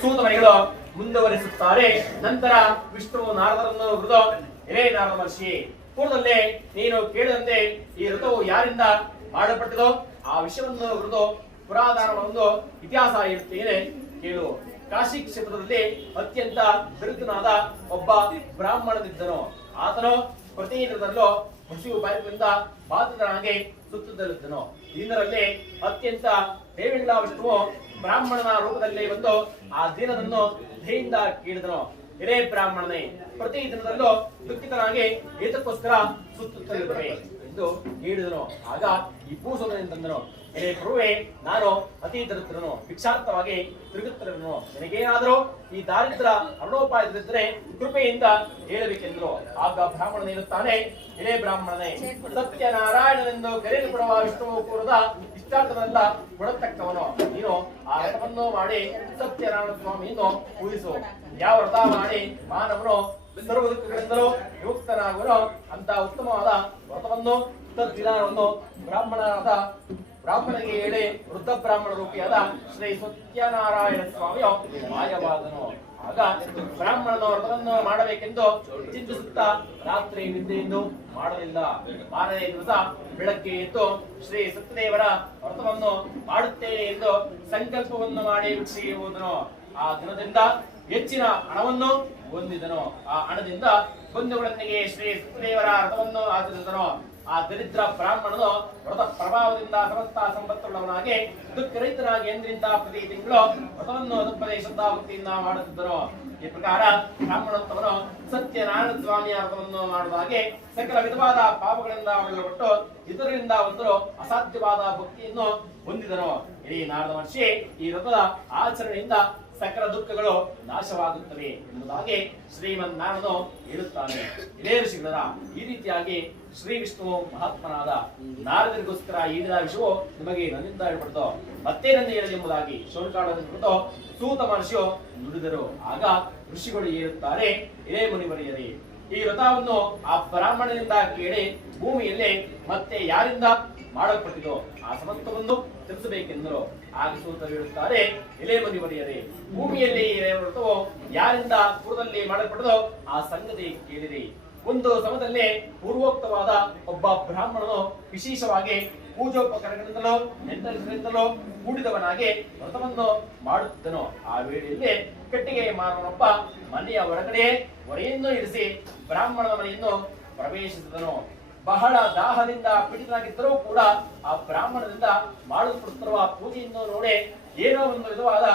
ಸೂತಮಣಿಗಳು ಮುಂದುವರಿಸುತ್ತಾರೆ. ನಂತರ ವಿಷ್ಣು ನಾರದರನ್ನು ಹೃದಯ ಎಲೆ ನಾರದ ಮಹರ್ಷಿ, ಪೂರ್ವದಲ್ಲೇ ನೀನು ಕೇಳಿದಂತೆ ಈ ಋತುವು ಯಾರಿಂದ ಮಾಡಲ್ಪಟ್ಟಿದೋ ಆ ವಿಷಯವನ್ನು ಹೃದಯ ಪುರಾತನವನ್ನು ಇತಿಹಾಸ ಇರುತ್ತೇನೆ ಕೇಳು. ಕಾಶಿ ಕ್ಷೇತ್ರದಲ್ಲಿ ಅತ್ಯಂತ ದರಿದ್ರನಾದ ಒಬ್ಬ ಬ್ರಾಹ್ಮಣನಿದ್ದನು. ಆತನು ಪ್ರತಿದಿನದಲ್ಲೂ ಹಸಿವು ಬಾಯದಿಂದ ಬಾಧಿತನಾಗಿ ಸುತ್ತುತ್ತಲಿದ್ದನು. ಇದರಲ್ಲಿ ಅತ್ಯಂತ ದೇವಿಲ್ಲ ವಿಷ್ಣುವು ಬ್ರಾಹ್ಮಣನ ರೂಪದಲ್ಲಿ ಬಂದು ಆ ದೀನದನ್ನು ದಯೆಯಿಂದ ಕೇಳಿದನು. ಹಿರೇ ಬ್ರಾಹ್ಮಣನೇ, ಪ್ರತಿ ದಿನದಲ್ಲೂ ದುಃಖಿತನಾಗಿ ಏತಕ್ಕೋಸ್ಕರ ಸುತ್ತುತ್ತಲಿರುವೆ ಎಂದು ಹೇಳಿದನು. ಆಗ ಈ ಭೂಸೋದನೆಂದನು, ಹಿರೇ ಪ್ರಭುವೇ, ನಾನು ಅತಿ ದರಿದ್ರನು, ಭಿಕ್ಷಾರ್ಥವಾಗಿ ತಿರುಗುತ್ತಿರುವನು. ನಿನಗೇನಾದರೂ ಈ ದಾರಿದ್ರ ಅರುಣೋಪಾಯದಿದ್ದರೆ ಕೃಪೆಯಿಂದ ಹೇಳಬೇಕೆಂದರು. ಆಗ ಬ್ರಾಹ್ಮಣ ಹೇಳುತ್ತಾನೆ, ಹಿರೇ ಬ್ರಾಹ್ಮಣನೇ, ಸತ್ಯನಾರಾಯಣನೆಂದು ಕರೆಯಲ್ಪಡುವ ವಿಷ್ಣುವು ಕೂರದ ಇಷ್ಟಾರ್ಥದಿಂದ ಕೊಡತಕ್ಕವನು. ನೀನು ಆ ವ್ರತವನ್ನು ಮಾಡಿ ಸತ್ಯನಾರಾಯಣ ಸ್ವಾಮಿಯನ್ನು ಪೂಜಿಸು. ಯಾವ ವ್ರತ ಮಾಡಿ ಮಾನವನು ಸರ್ವ ದುಃಖಗಳಿಂದಲೂ ವಿಮುಕ್ತನಾಗುವನು ಅಂತ ಉತ್ತಮವಾದ ವ್ರತವನ್ನು ತದ್ವಿಧಾನವನ್ನು ಬ್ರಾಹ್ಮಣನಿಗೆ ಹೇಳಿ ವೃದ್ಧ ಬ್ರಾಹ್ಮಣ ರೂಪಿಯಾದ ಶ್ರೀ ಸತ್ಯನಾರಾಯಣ ಸ್ವಾಮಿಯು ಮಾಯವಾದನು. ಆಗ ಬ್ರಾಹ್ಮಣನ ವ್ರತವನ್ನು ಮಾಡಬೇಕೆಂದು ಚಿಂತಿಸುತ್ತಾ ರಾತ್ರಿ ನಿದ್ದೆಯನ್ನು ಮಾಡಲಿಲ್ಲ. ಮಾರನೇ ದಿವಸ ಬೆಳಗ್ಗೆ ಎದ್ದು ಶ್ರೀ ಸತ್ಯದೇವರ ವ್ರತವನ್ನು ಮಾಡುತ್ತೇನೆ ಎಂದು ಸಂಕಲ್ಪವನ್ನು ಮಾಡಿ ಭಿಕ್ಷೆಗೆ ಹೋದನು. ಆ ದಿನದಿಂದ ಹೆಚ್ಚಿನ ಹಣವನ್ನು ಹೊಂದಿದನು. ಆ ಹಣದಿಂದ ಬಂಧುಗಳೊಂದಿಗೆ ಶ್ರೀ ಸತ್ಯದೇವರ ವ್ರತವನ್ನು ಆಚರಿಸಿದನು. ಆ ದರಿದ್ರ ಬ್ರಾಹ್ಮಣನು ವ್ರತ ಪ್ರಭಾವದಿಂದ ಸಮಸ್ತ ಸಂಪತ್ತುಳ್ಳವನಾಗಿ ದುಃಖರಹಿತನಾಗಿ ಎಂದ್ರಿಂದ ಪ್ರತಿ ತಿಂಗಳು ವ್ರತವನ್ನು ತಪ್ಪದೆ ಶ್ರದ್ಧಾಭಕ್ತಿಯಿಂದ ಮಾಡುತ್ತಿದ್ದನು. ಈ ಪ್ರಕಾರ ಬ್ರಾಹ್ಮಣೋತ್ತಮನು ಸತ್ಯನಾರಾಯಣ ಸ್ವಾಮಿಯ ವ್ರತವನ್ನು ಮಾಡುವಾಗೆ ಸಕಲ ವಿಧವಾದ ಪಾಪಗಳಿಂದ ಒಳಪಟ್ಟು ಇತರರಿಂದ ಹೊಂದಲು ಅಸಾಧ್ಯವಾದ ಭಕ್ತಿಯನ್ನು ಹೊಂದಿದನು. ಇಡೀ ನಾರದ ಮಹರ್ಷಿ ಈ ವ್ರತದ ಆಚರಣೆಯಿಂದ ಸಕಲ ದುಃಖಗಳು ನಾಶವಾಗುತ್ತವೆ ಎಂಬುದಾಗಿ ಶ್ರೀಮನ್ ನಾರದನು ಹೇಳುತ್ತಾನೆ. ಇದೇ ಋಷಿಗಳರ ಈ ರೀತಿಯಾಗಿ ಶ್ರೀ ವಿಷ್ಣು ಮಹಾತ್ಮನಾದ ನಾರದರಿಗೋಸ್ಕರ ಹೇಳಿದ ವಿಷಯವು ನಿಮಗೆ ನನ್ನಿಂದ ಹೇಳ್ಬಿಡ್ತು. ಮತ್ತೇನನ್ನು ಹೇಳಲಿ ಎಂಬುದಾಗಿ ಶೌನಕಾಳನ್ನು ಸೂತ ಮಹರ್ಷಿಯು ನುಡಿದರು. ಆಗ ಋಷಿಗಳು ಹೇಳುತ್ತಾರೆ, ಇದೇ ಮುನಿವರಿಯರೇ, ಈ ವ್ರತವನ್ನು ಆ ಬ್ರಾಹ್ಮಣನಿಂದ ಕೇಳಿ ಭೂಮಿಯಲ್ಲಿ ಮತ್ತೆ ಯಾರಿಂದ ಮಾಡಲ್ಪಟ್ಟಿದೋ ಆ ಸಮಸ್ತವನ್ನು ತಿಳಿಸಬೇಕೆಂದರು. ಆಗ ಸೂತರು ಹೇಳುತ್ತಾರೆ, ಎಲೆ ಮುನಿವರಿಯರೇ, ಭೂಮಿಯಲ್ಲಿ ವ್ರತವು ಯಾರಿಂದ ಪೂರ್ವದಲ್ಲಿ ಮಾಡಲ್ಪಟ್ಟದೋ ಆ ಸಂಗತಿ ಕೇಳಿರಿ. ಒಂದು ಸಮಯದಲ್ಲಿ ಪೂರ್ವೋಕ್ತವಾದ ಒಬ್ಬ ಬ್ರಾಹ್ಮಣನು ವಿಶೇಷವಾಗಿ ಪೂಜೋಪಕರಣಗಳಿಂದಲೂ ನೆಂಟರಿನಿಂದಲೂ ಕೂಡಿದವನಾಗಿ ವ್ರತವನ್ನು ಮಾಡುತ್ತಿದ್ದನು. ಆ ವೇಳೆಯಲ್ಲಿ ಕಟ್ಟಿಗೆ ಮಾರುವನೊಬ್ಬ ಮನೆಯ ಹೊರಗಡೆ ಹೊರೆಯನ್ನು ಇರಿಸಿ ಬ್ರಾಹ್ಮಣನ ಮನೆಯನ್ನು ಪ್ರವೇಶಿಸಿದನು. ಬಹಳ ದಾಹದಿಂದ ಪೀಡಿತನಾಗಿದ್ದರೂ ಕೂಡ ಆ ಬ್ರಾಹ್ಮಣದಿಂದ ಮಾಡಲ್ಪಡುತ್ತಿರುವ ಪೂಜೆಯನ್ನು ನೋಡಿ ಏನೋ ಒಂದು ವಿಧವಾದ